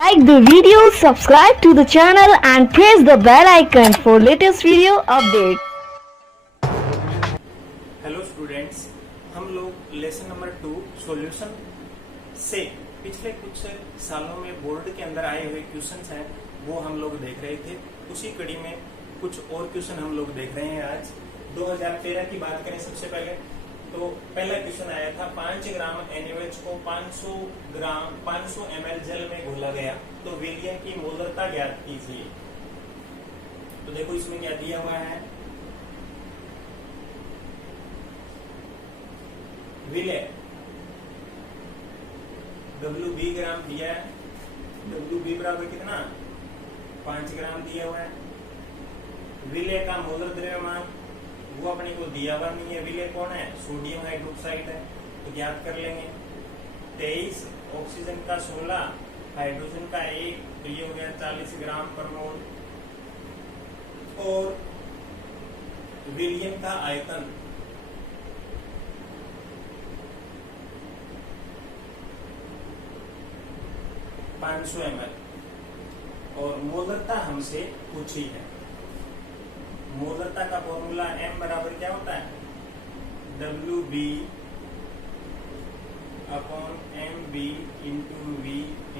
Like the video, subscribe to the channel and press the bell icon for latest video update. Hello students, हम लोग lesson number 2 solution से पिछले कुछ सालों में बोर्ड के अंदर आए हुए क्वेश्चंस हैं वो हम लोग देख रहे थे। उसी कड़ी में कुछ और क्वेश्चन हम लोग देख रहे हैं। आज 2013 की बात करें सबसे पहले तो पहला क्वेश्चन आया था 5 ग्राम NaOH को 500 ml जल में घोला गया तो विलयन की मोलरता ज्ञात कीजिए। तो देखो इसमें क्या दिया हुआ है, विलय WB ग्राम दिया है। WB बराबर कितना 5 ग्राम दिया हुआ है। विलय का मोलर द्रव्यमान वो अपने को दिया हुआ नहीं है। विलय कौन है, सोडियम हाइड्रोक्साइड है, तो ज्ञात कर लेंगे। 23 ऑक्सीजन का 16 हाइड्रोजन का 1 तो ये हो गया 40 ग्राम पर मोल। और विलयन का आयतन (500 ml) और मोलरता हमसे पूछी है। मोलरता का फॉर्मूला M बराबर क्या होता है, WB upon MB into V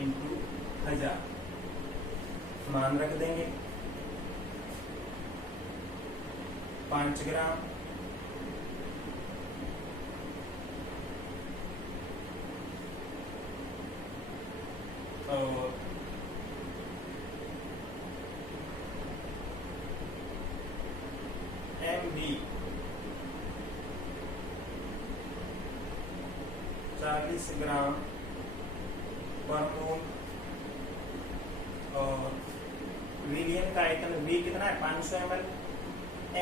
into 1000। मान रख देंगे 5 ग्राम और MB 40 ग्राम पर मोल और विलयन का आयतन V कितना है 500 ml।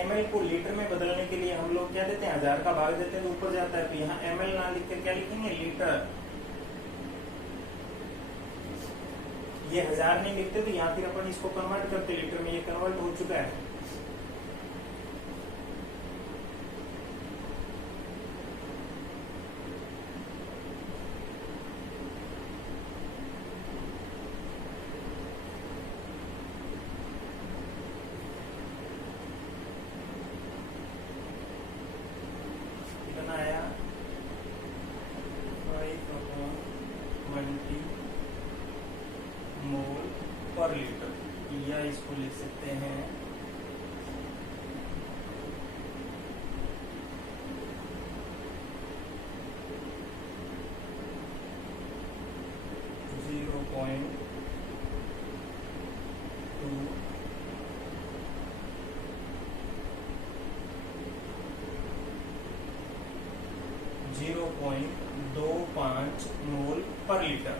ml को लीटर में बदलने के लिए हम लोग क्या देते हैं, 1000 का भाग देते हैं तो ऊपर जाता है। तो यहाँ ml ना लिख कर क्या लिखेंगे, लीटर। ये 1000 नहीं लिखते तो यहाँ फिर अपन इसको कन्वर्ट करते लीटर में। ये कन्वर्ट हो चुका है। आया 5/20 मोल पर लीटर, या इसको लिख सकते हैं 0.2 0.25 मोल पर लीटर।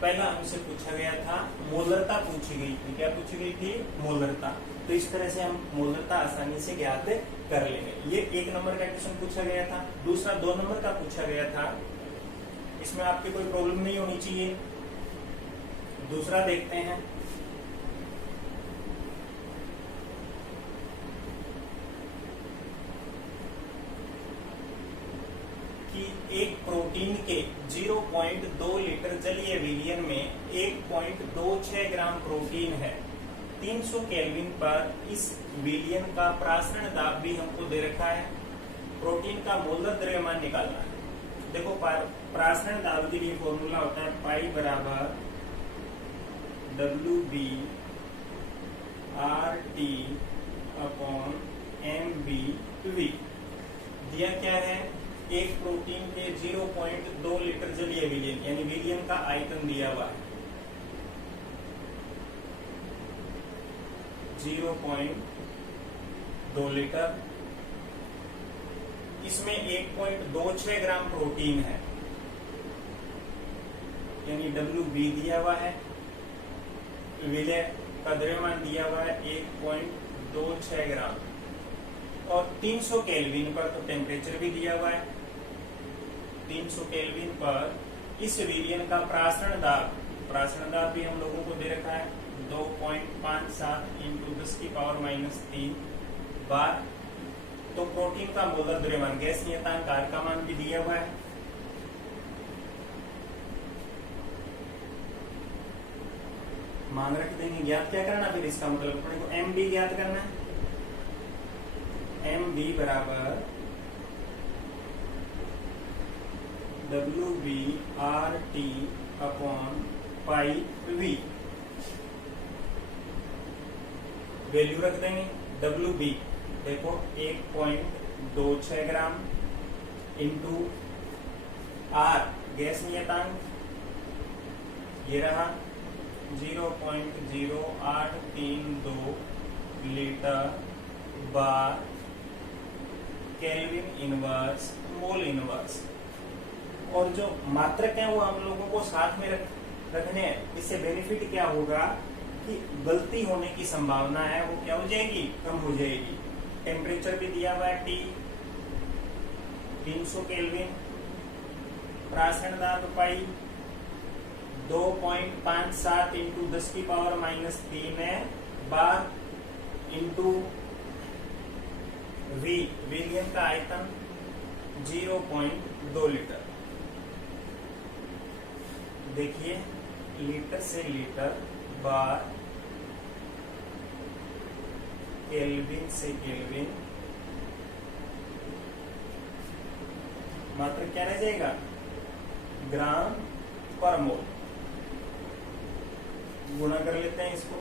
पहला हमसे पूछा गया था मोलरता पूछी गई थी। क्या पूछी गई थी, मोलरता। तो इस तरह से हम मोलरता आसानी से ज्ञात कर लेंगे। ये 1 नंबर का क्वेश्चन पूछा गया था। दूसरा 2 नंबर का पूछा गया था, इसमें आपकी कोई प्रॉब्लम नहीं होनी चाहिए। दूसरा देखते हैं, एक प्रोटीन के 0.2 लीटर जलीय विलयन में 1.26 ग्राम प्रोटीन है। 300 केल्विन पर इस विलयन का प्रासरण दाब भी हमको दे रखा है। प्रोटीन का मोलर द्रव्यमान निकालना है। देखो प्रासरण दाब के लिए फॉर्मूला होता है पाई बराबर WB RT अपॉन MBV। दिया क्या है, एक प्रोटीन के 0.2 लीटर जलीय विलयन यानी विलयन का आयतन दिया हुआ है 0.2 लीटर। इसमें 1.26 ग्राम प्रोटीन है यानी WB दिया हुआ है। विलय का द्रव्यमान दिया हुआ है 1.26 ग्राम और 300 केल्विन पर तो टेम्परेचर भी दिया हुआ है। 300 केल्विन पर इस विलयन का प्रासरण दाब भी हम लोगों को दे रखा है 2.57 इंटू 10⁻³ बार। तो प्रोटीन का मोलर द्रव्यमान गैस नियतांक R का मान भी दिया हुआ है मांग रख देंगे। ज्ञात क्या करना, फिर इसका मतलब अपने को एम बी ज्ञात करना है। एम बी बराबर W B R T upon pi V. Value रख देंगे। डब्ल्यू बी देखो 1.26 ग्राम इंटू आर गैस नियतांक ये रहा 0.0832 लीटर बार केल्विन इनवर्स मोल इनवर्स। और जो मात्रक है वो हम लोगों को साथ में रखने हैं। इससे बेनिफिट क्या होगा कि गलती होने की संभावना है वो क्या हो जाएगी, कम हो जाएगी। टेम्परेचर भी दिया हुआ है T 300 केल्विन, प्राशन दाब पाई 2.57 इंटू 10⁻³ है बार इंटू वी विलियन का आयतन 0.2 लीटर। देखिए लीटर से लीटर बार केल्विन से केल्विन मात्र क्या रह जाएगा, ग्राम पर मोल। गुणा कर लेते हैं इसको।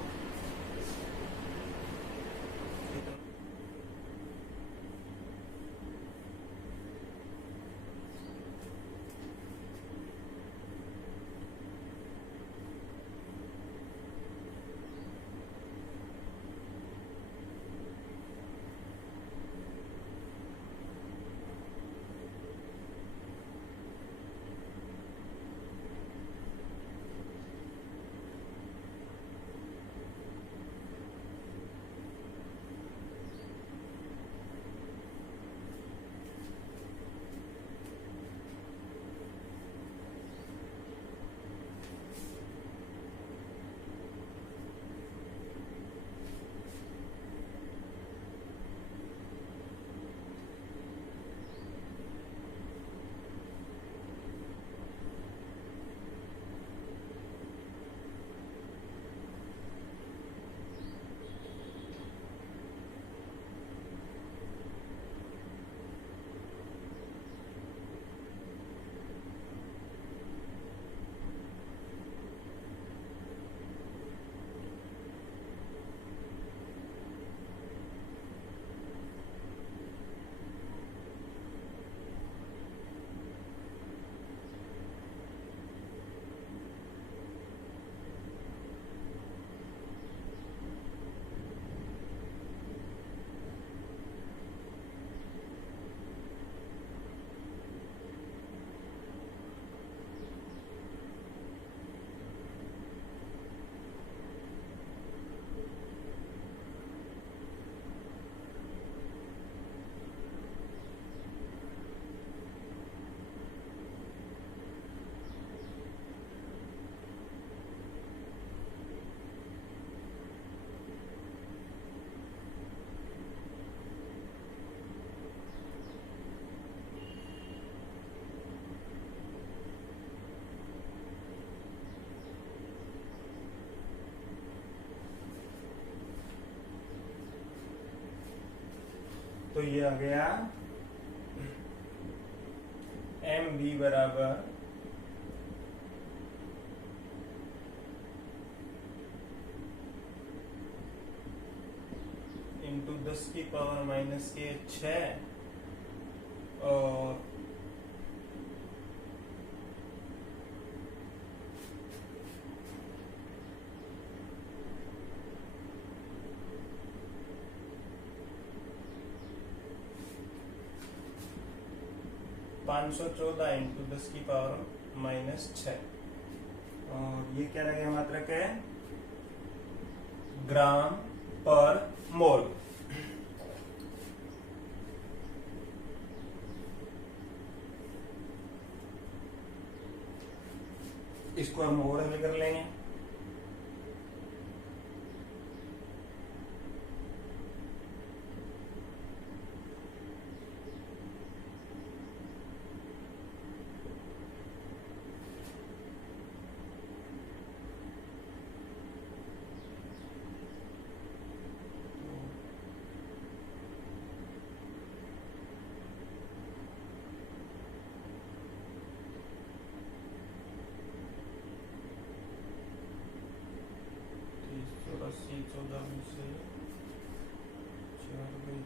तो ये आ गया एम बी बराबर इंटू 10⁻⁻6 और (514 इंटू 10⁻⁻6) और ये क्या रह गया मात्रक है, ग्राम पर मोल। इसको हम और हल कर लेंगे। 14 में से 4 गई,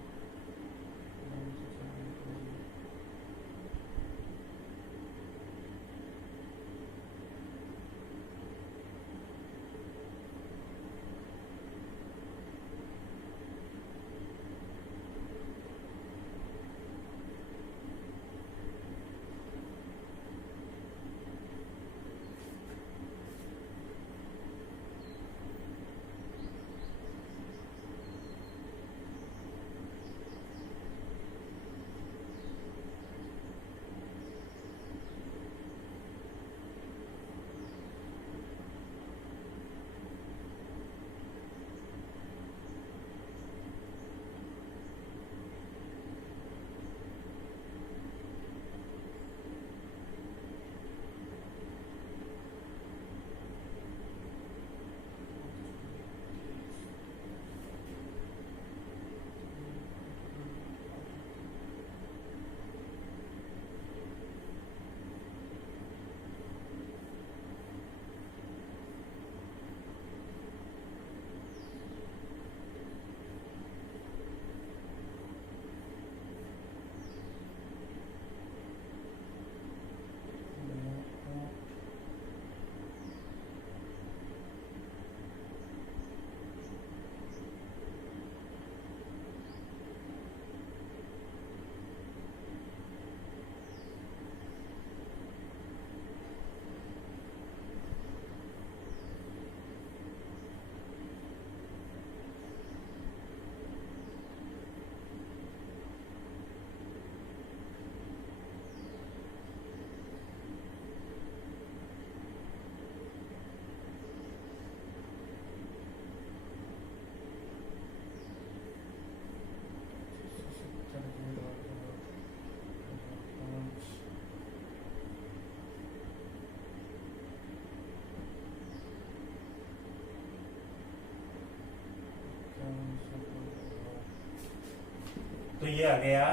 तो ये आ गया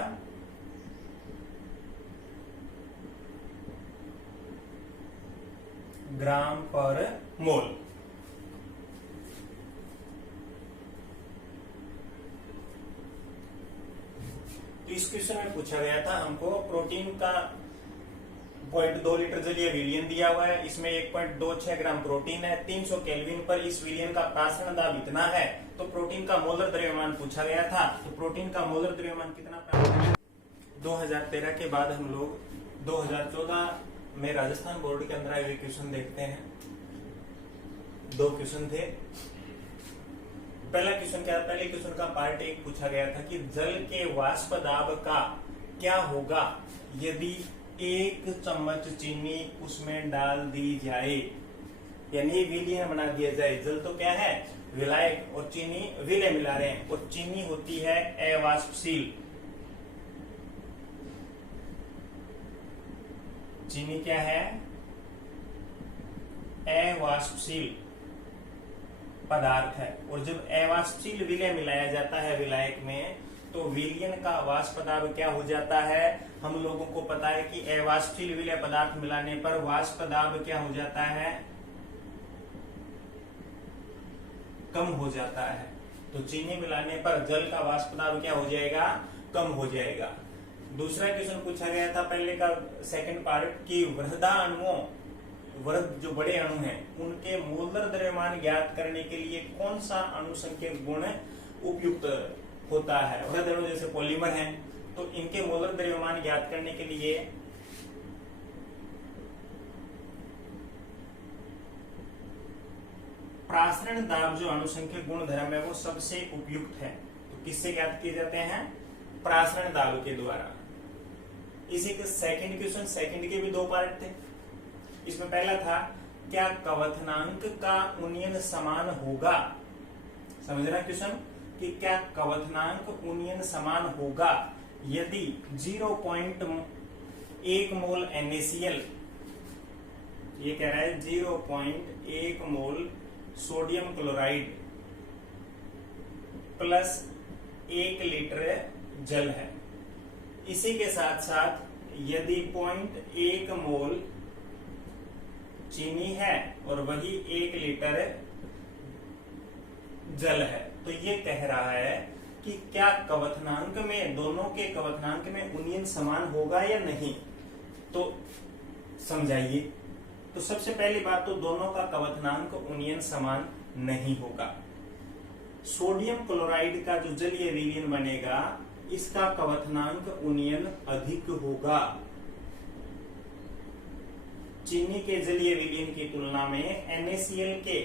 ग्राम पर मोल। तो इस क्वेश्चन में पूछा गया था हमको प्रोटीन का 0.2 लीटर जलीय विलयन दिया हुआ है, इसमें 1.26 ग्राम प्रोटीन है, 300 केल्विन पर इस विलयन का प्रासरण दाब इतना है, तो प्रोटीन का मोलर द्रव्यमान पूछा गया था। तो प्रोटीन का मोलर द्रव्यमान कितना प्राप्त है? 2013 के बाद हम लोग 2014 में राजस्थान बोर्ड के अंदर आए हुए क्वेश्चन देखते हैं। 2 क्वेश्चन थे। पहला क्वेश्चन क्या था? पहले क्वेश्चन का पार्ट 1 पूछा गया था कि जल के वाष्प दाब का क्या होगा यदि 1 चम्मच चीनी उसमें डाल दी जाए, यानी विलयन बना दिया जाए। जल तो क्या है? विलायक, और चीनी विलय मिला रहे हैं, और चीनी होती है अवाष्पशील। चीनी क्या है? अवाष्पशील पदार्थ है। और जब अवाष्पशील विलय मिलाया जाता है विलायक में, तो विलयन का वाष्प दाब क्या हो जाता है? हम लोगों को पता है कि अवाष्पशील विलय पदार्थ मिलाने पर वाष्प दाब क्या हो जाता है? कम हो जाता है। तो चीनी मिलाने पर जल का वाष्प दाब क्या हो जाएगा? कम हो जाएगा। दूसरा क्वेश्चन पूछा गया था पहले का सेकंड पार्ट कि वृहदा अणुओं, वृहद जो बड़े अणु हैं, उनके मोलर द्रव्यमान ज्ञात करने के लिए कौन सा अणुसंख्यक गुण उपयुक्त होता है? वृहद अणु जैसे पॉलीमर हैं, तो इनके मोलर द्रव्यमान ज्ञात करने के लिए प्रासरण दाब जो अणुसंख्यक गुणधर्म है वो सबसे उपयुक्त है। तो किससे ज्ञात किए जाते हैं? प्रासरण दाब के द्वारा। इसी के सेकंड क्वेश्चन, सेकंड के भी 2 पार्ट थे। इसमें पहला था क्या कवथनांक का उन्नयन समान होगा? समझना क्वेश्चन कि क्या कवथनांक उन्नयन समान होगा यदि 0.1 मोल NaCl, ये कह रहा है 0.1 मोल सोडियम क्लोराइड प्लस 1 लीटर जल है। इसी के साथ साथ यदि 0.1 मोल चीनी है और वही 1 लीटर जल है। तो ये कह रहा है कि क्या कवथनांक में, दोनों के कवथनांक में उन्नयन समान होगा या नहीं, तो समझाइए। तो सबसे पहली बात तो दोनों का कवथनांक उन्नयन समान नहीं होगा। सोडियम क्लोराइड का जो जलीय विलयन बनेगा इसका कवथनांक उन्नयन अधिक होगा। चीनी के जलीय विलयन की तुलना में NaCl के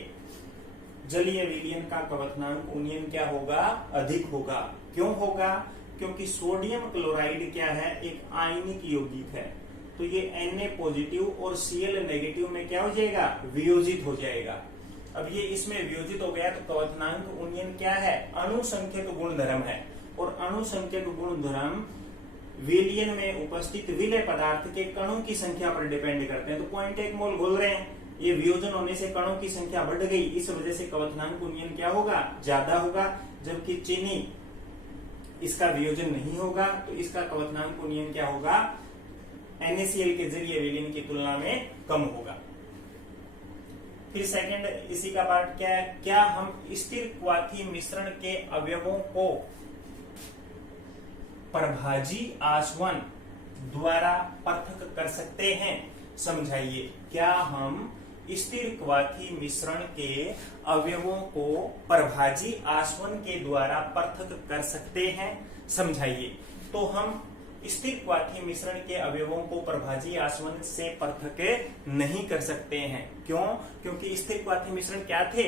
जलीय विलयन का कवथनांक उन्नयन क्या होगा, अधिक होगा। क्यों होगा? क्योंकि सोडियम क्लोराइड क्या है, एक आयनिक यौगिक है। तो ये Na पॉजिटिव और Cl नेगेटिव में क्या हो जाएगा, वियोजित हो जाएगा। अब ये इसमें वियोजित हो गया तो कवथनांक उन्नयन क्या है, अणुसंख्यक गुणधर्म है। और अणुसंख्यक गुणधर्म विलयन में उपस्थित विलय पदार्थ के कणों की संख्या पर डिपेंड करते हैं। तो 0.1 मोल घोल रहे हैं, ये वियोजन होने से कणों की संख्या बढ़ गई, इस वजह से कवथनांक उन्नयन क्या होगा, ज्यादा होगा। जबकि चीनी, इसका वियोजन नहीं होगा तो इसका कवथनांक उन्नयन क्या होगा, NaCl के जलीय विलयन की तुलना में कम होगा। फिर सेकंड इसी का पार्ट क्या है, क्या हम स्थिर क्वाथी मिश्रण के अवयवों को परभाजी आसवन द्वारा पृथक कर सकते हैं? समझाइए। क्या हम स्थिर क्वाथी मिश्रण के अवयवों को परभाजी आसवन के द्वारा पृथक कर सकते हैं? समझाइए। तो हम स्थिर क्वाथी मिश्रण के अवयवों को परभाजी आसवन से पृथक नहीं कर सकते हैं। क्यों? क्योंकि स्थिर क्वाथी मिश्रण क्या थे,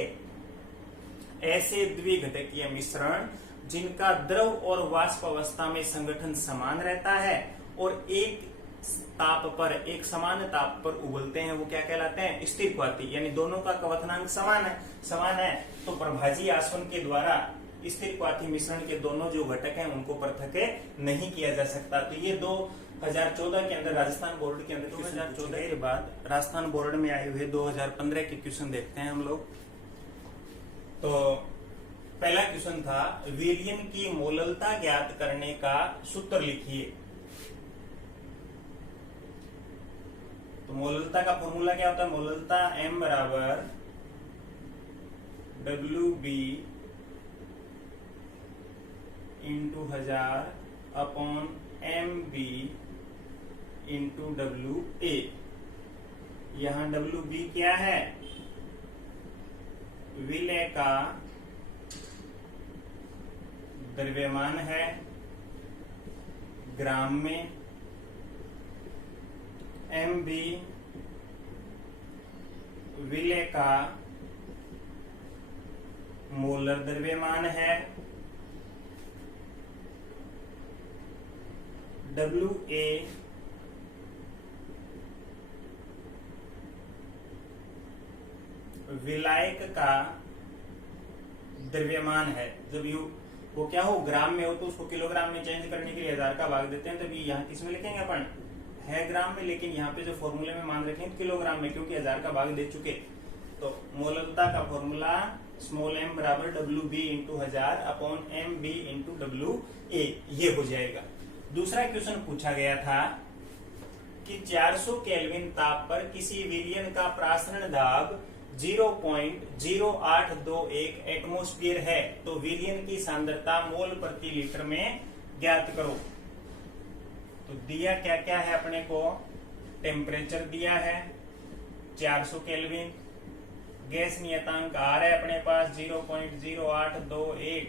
ऐसे द्विघटकीय मिश्रण जिनका द्रव और वाष्प अवस्था में संगठन समान रहता है और एक ताप पर, एक समान ताप पर उबलते हैं, वो क्या कहलाते हैं, स्थिर क्वाथी। यानी दोनों का कवथनांक समान है तो परभाजी आसवन के द्वारा स्थिर क्वाथी मिश्रण के दोनों जो घटक हैं उनको पृथक नहीं किया जा सकता। तो ये 2014 के अंदर राजस्थान बोर्ड के अंदर 2014 के बाद राजस्थान बोर्ड में आए हुए 2015 के क्वेश्चन देखते हैं हम लोग। तो पहला क्वेश्चन था, विलयन की मोललता ज्ञात करने का सूत्र लिखिए। तो मोललता का फॉर्मूला क्या होता है, मोललता M बराबर WB into 1000 upon MB into WA। यहां WB क्या है, विलय का द्रव्यमान है ग्राम में, MB विलय का मोलर द्रव्यमान है, WA विलायक का द्रव्यमान है। जब वो क्या हो, ग्राम में हो तो उसको किलोग्राम में चेंज करने के लिए 1000 का भाग देते हैं, तभी यहाँ किस में लिखेंगे अपन, है ग्राम में, लेकिन यहाँ पे जो फॉर्मूले में मान रखेंगे किलोग्राम में, क्योंकि 1000 का भाग दे चुके। तो मोललता का फॉर्मूला स्मॉल m बराबर WB into 1000 upon MB into WA, ये हो जाएगा। दूसरा क्वेश्चन पूछा गया था कि 400 केल्विन ताप पर किसी विलयन का प्रासरण दाब 0.0821 एटमॉस्फेयर है, तो विलयन की सांद्रता मोल प्रति लीटर में ज्ञात करो। तो दिया क्या क्या है अपने को, टेम्परेचर दिया है 400 केल्विन, गैस नियतांक R है अपने पास 0.0821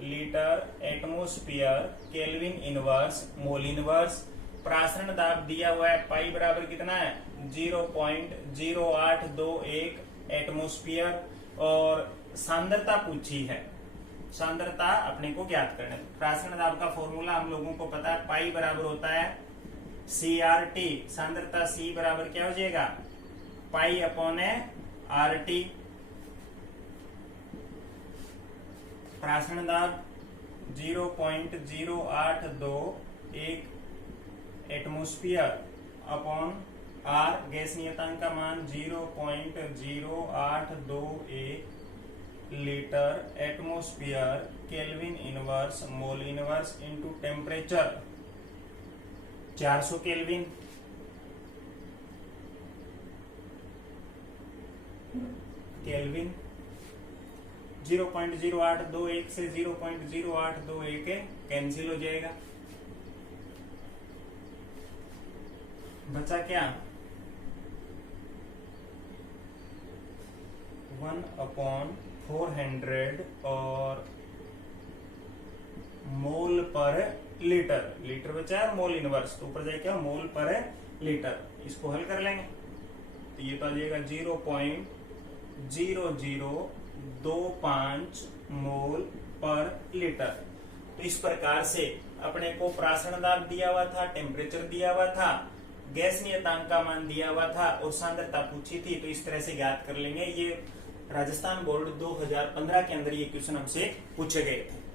litre atmosphere kelvin inverse mole inverse, प्रासरण दाब दिया हुआ है पाई बराबर कितना है 0.0821 एटमॉस्फेयर, और सांद्रता पूछी है, सांद्रता अपने को ज्ञात करना है। प्रासरण दाब का फॉर्मूला हम लोगों को पता है, पाई बराबर होता है CRT, सांद्रता C बराबर क्या हो जाएगा, पाई अपॉन RT। प्रासरण दाब 0.0821 एटमॉस्फेयर अपॉन R, गैस नियतांक का मान 0.0821 litre atmosphere kelvin inverse mole inverse into temperature 400 kelvin. 0.0821 से 0.0821 कैंसिल हो जाएगा। बचा क्या 1/400 और मोल पर लीटर, लीटर बचा है मोल इनवर्स, तो ऊपर जाए क्या मोल पर लीटर। इसको हल कर लेंगे तो ये तो आ जाएगा 0.0025 मोल पर लीटर। तो इस प्रकार से अपने को प्राशन दाब दिया हुआ था, टेम्परेचर दिया हुआ था, गैस नियतांक का मान दिया हुआ था और सांद्रता पूछी थी, तो इस तरह से ज्ञात कर लेंगे। ये राजस्थान बोर्ड 2015 के अंदर ये क्वेश्चन हमसे पूछे गए थे।